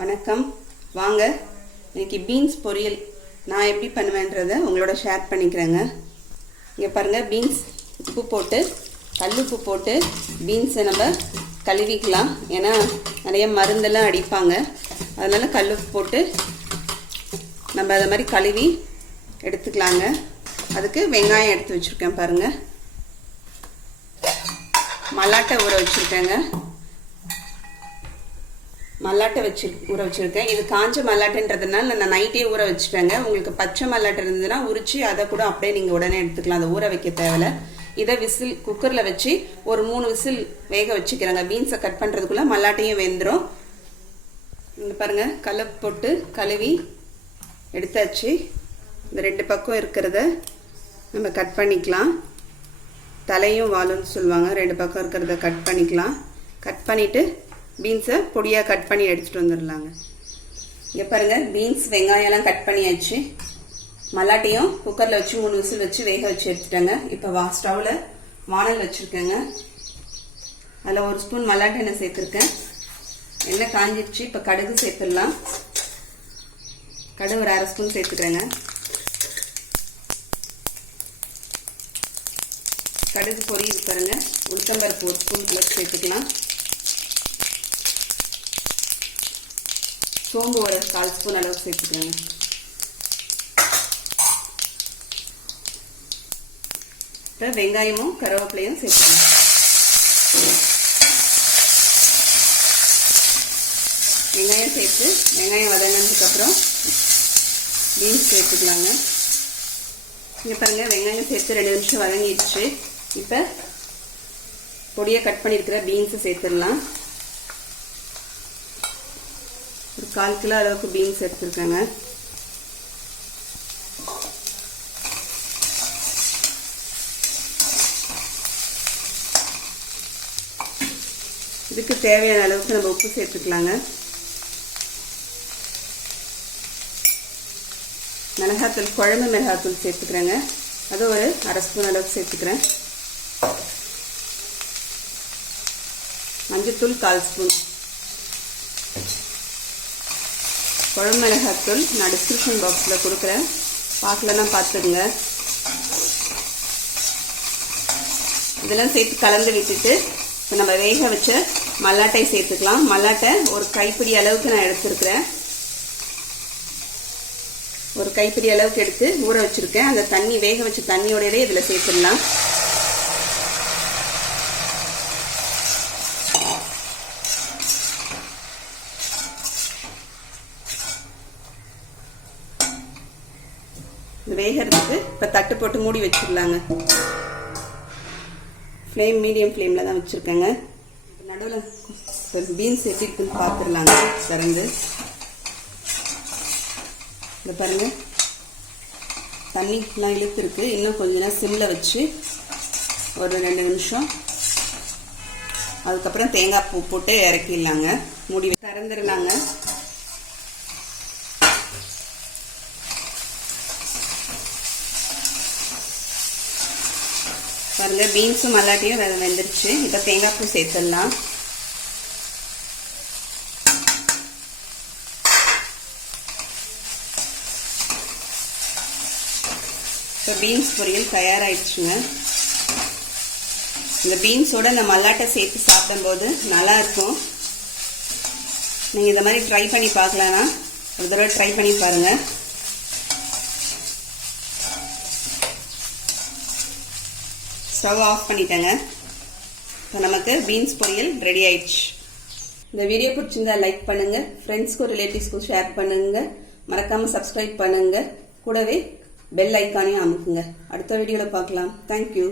வணக்கம். வாங்க இன்னைக்கு பீன்ஸ் பொரியல் நான் எப்படி பண்ணுவேன்றதை உங்களோட ஷேர் பண்ணிக்கிறேங்க. இங்கே பாருங்கள், பீன்ஸ் உப்பு போட்டு கல்லுப்பு போட்டு பீன்ஸை நம்ம கழுவிக்கலாம். ஏன்னா நிறைய மருந்தெல்லாம் அடிப்பாங்க, அதனால் கல்லுப்பு போட்டு நம்ம அதை மாதிரி கழுவி எடுத்துக்கலாங்க. அதுக்கு வெங்காயம் எடுத்து வச்சுருக்கேன் பாருங்கள். மல்லாட்டை ஊற வச்சுருக்கேங்க. மல்லாட்டை ஊற வச்சுருக்கேன். இது காஞ்ச மல்லாட்டைன்றதுனால நான் நைட்டே ஊற வச்சுட்டேங்க. உங்களுக்கு பச்சை மல்லாட்டை இருந்ததுன்னா உரிச்சு அதை கூட அப்படியே நீங்கள் உடனே எடுத்துக்கலாம். அதை ஊற வைக்க தேவையில்ல. இதை குக்கரில் வச்சு ஒரு 3 விசில் வேக வச்சுக்கிறேங்க. பீன்ஸை கட் பண்ணுறதுக்குள்ளே மல்லாட்டையும் வெந்துடும். இங்கே பாருங்கள், கல்லை போட்டு கழுவி எடுத்தாச்சு. இந்த 2 பக்கம் இருக்கிறத நம்ம கட் பண்ணிக்கலாம். தலையும் வாலுன்னு சொல்லுவாங்க. 2 பக்கம் இருக்கிறத கட் பண்ணிக்கலாம். கட் பண்ணிவிட்டு பீன்ஸை பொடியாக கட் பண்ணி எடுத்துகிட்டு வந்துடலாங்க. இங்கே பாருங்கள், பீன்ஸ் வெங்காயம்லாம் கட் பண்ணியாச்சு. மல்லாட்டையும் குக்கரில் வச்சு 3 விசில் வச்சு வேக வச்சு எடுத்துட்டேங்க. இப்போ ஸ்டவ்வில் வானல் வச்சுருக்கேங்க. அதில் 1 ஸ்பூன் மல்லாட்டை எண்ணெய் சேர்த்துருக்கேன். எண்ணெய் காஞ்சிடுச்சு. இப்போ கடுகு சேர்த்துடலாம். கடுகு ஒரு 1/2 ஸ்பூன் சேர்த்துக்கிறேங்க. கடுகு பொரியுது பாருங்கள். உளுத்தம்பருப்பு 1 ஸ்பூன் அளவுக்கு சேர்த்துக்கலாம். சோம்பு ஒரு 1/4 ஸ்பூன் அளவுக்கு சேர்த்துக்கோங்க. இப்போ வெங்காயமும் கருவேப்பிலையும் சேர்த்துக்கோங்க. வெங்காயம் சேர்த்து வெங்காயம் வதங்கினதுக்கப்புறம் பீன்ஸ் சேர்த்துக்கலாங்க. இங்கே பாருங்கள், வெங்காயம் சேர்த்து 2 நிமிஷம் வதங்கிடுச்சு. இப்போ பொடியை கட் பண்ணியிருக்கிற பீன்ஸை சேர்த்துடலாம். ஒரு 1/4 கிலோ அளவுக்கு பீன்ஸ் எடுத்துருக்கேங்க. இதுக்கு தேவையான அளவுக்கு நம்ம உப்பு சேர்த்துக்கலாங்க. மிளகாத்தூள், குழம்பு மிளகாத்தூள் சேர்த்துக்கிறேங்க. அது ஒரு 1/2 ஸ்பூன் அளவுக்கு சேர்த்துக்கிறேன். மஞ்சத்தூள் 1/4 ஸ்பூன். குழம்பு மிளகாத்தூள் நான் டிஸ்கிரிப்ஷன் பாக்ஸில் கொடுக்குறேன், பார்க்கலன்னா பார்த்துடுங்க. இதெல்லாம் சேர்த்து கலந்து விட்டுட்டு இப்போ நம்ம வேக வச்ச மல்லாட்டை சேர்த்துக்கலாம். மல்லாட்டை ஒரு கைப்பிடி அளவுக்கு நான் எடுத்துருக்கிறேன். ஒரு கைப்பிடி அளவுக்கு எடுத்து ஊற வச்சுருக்கேன். அந்த தண்ணி, வேக வச்ச தண்ணியோடவே இதில் சேர்த்துடலாம். வேகிறதுக்கு இப்போ தட்டு போட்டு மூடி வச்சிடலாங்க. ஃப்ளேம் மீடியம் ஃப்ளேமில் தான் வச்சுருக்கேங்க. நடுவில் பீன்ஸ் எப்படி இருக்குன்னு பார்த்துடலாங்க. திறந்து இந்த பாருங்கள், தண்ணிலாம் இழுத்துருக்கு. இன்னும் கொஞ்ச நேரம் சிம்மில் வச்சு ஒரு 2 நிமிஷம், அதுக்கப்புறம் தேங்காய் பூ போட்டு இறக்கிடலாங்க. மூடி திறந்துடலாங்க. பாருங்க, பீன்ஸும் மல்லாட்டையும் வெந்துருச்சு. இப்போ தேங்காய் பூ சேர்த்துடலாம். இப்போ பீன்ஸ் பொரியல் தயாராகிடுச்சுங்க. இந்த பீன்ஸோட இந்த மல்லாட்டை சேர்த்து சாப்பிடும்போது நல்லாயிருக்கும். நீங்கள் இந்த மாதிரி ட்ரை பண்ணி பார்க்கலன்னா ஒரு தடவை ட்ரை பண்ணி பாருங்கள். ஸ்டவ் ஆஃப் பண்ணிட்டேங்க. இப்போ நமக்கு பீன்ஸ் பொரியல் ரெடி ஆயிடுச்சு. இந்த வீடியோ பிடிச்சிருந்தா லைக் பண்ணுங்க, ஃப்ரெண்ட்ஸ்க்கும் ரிலேட்டிவ்ஸ்க்கும் ஷேர் பண்ணுங்க, மறக்காம சப்ஸ்கிரைப் பண்ணுங்க, கூடவே பெல் ஐக்கானையும் அமுக்குங்க. அடுத்த வீடியோவில் பார்க்கலாம். தேங்க்யூ.